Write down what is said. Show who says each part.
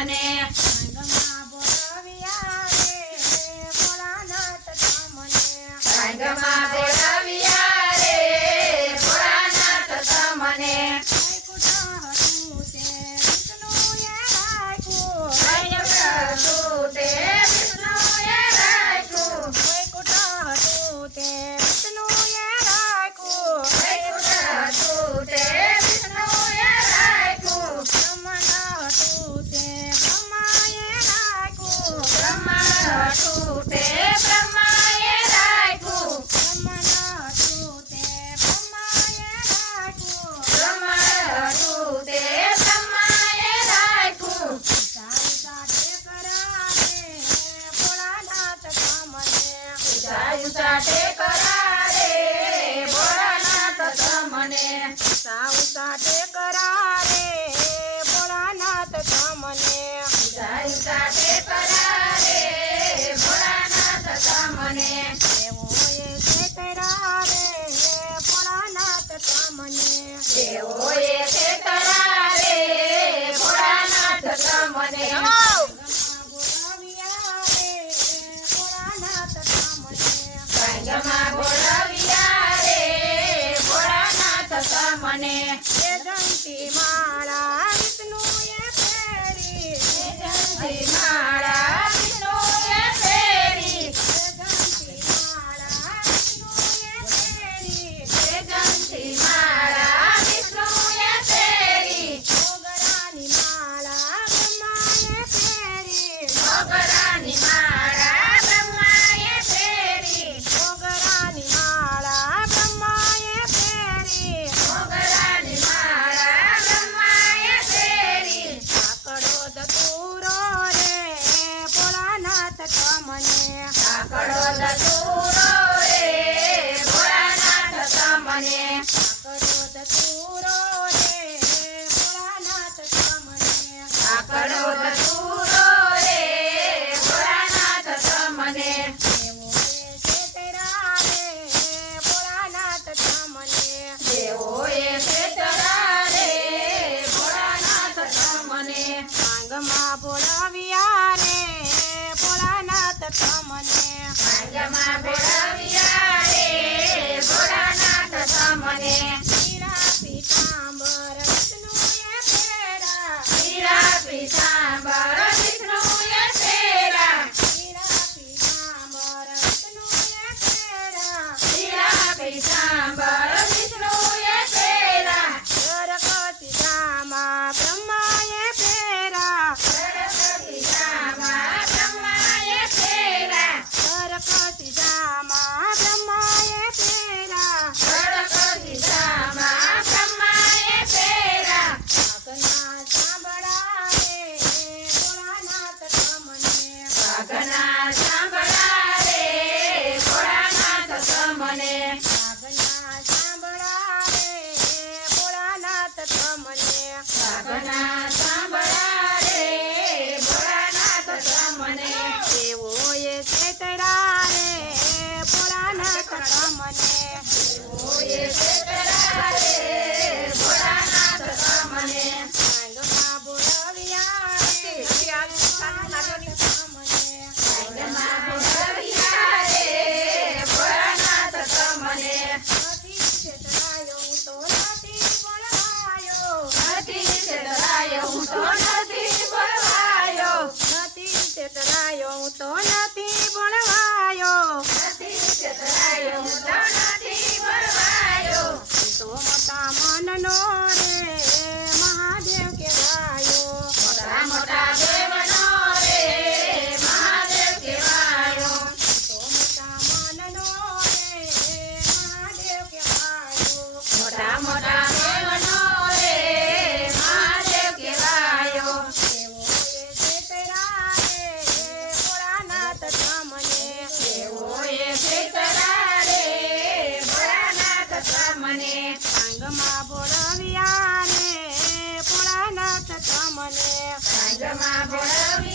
Speaker 1: અને
Speaker 2: นะคะ Fatima.
Speaker 1: my baby.
Speaker 2: છેતરાયો હું તો નથી ભણવાયો. તો મોટા મનનો
Speaker 1: Brahma Brahma